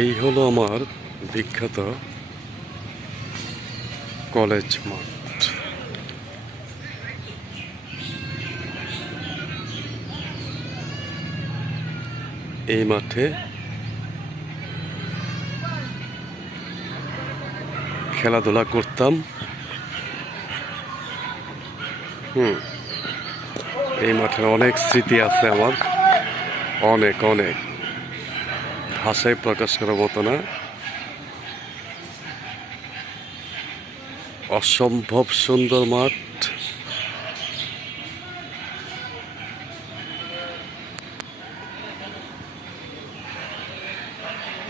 এই হলো আমার বিখ্যাত কলেজ মাঠ। এই মাঠে খেলাধুলা করতাম। হুম, এই মাঠের অনেক স্মৃতি আছে আমার। অনেক অনেক। ভাষায় প্রকাশ করার মতো না অসম্ভব সুন্দর মাঠ।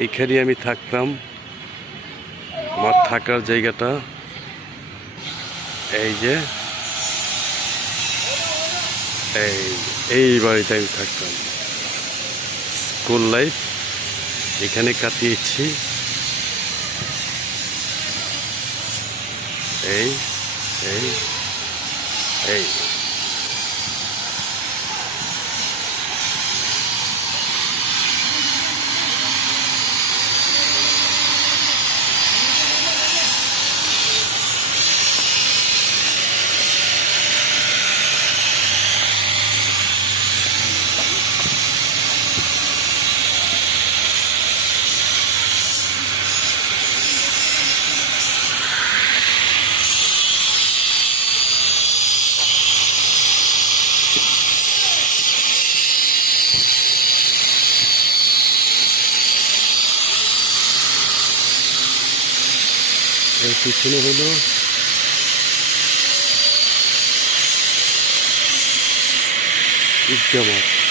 এখানে আমি থাকতাম। আমার থাকার জায়গাটা এই যে। এই এই বাড়িতে আমি থাকতাম। School life. এখানে কাটিয়েছি। এই এই এই। এর পিছনে হলো ঈদগা মাঠ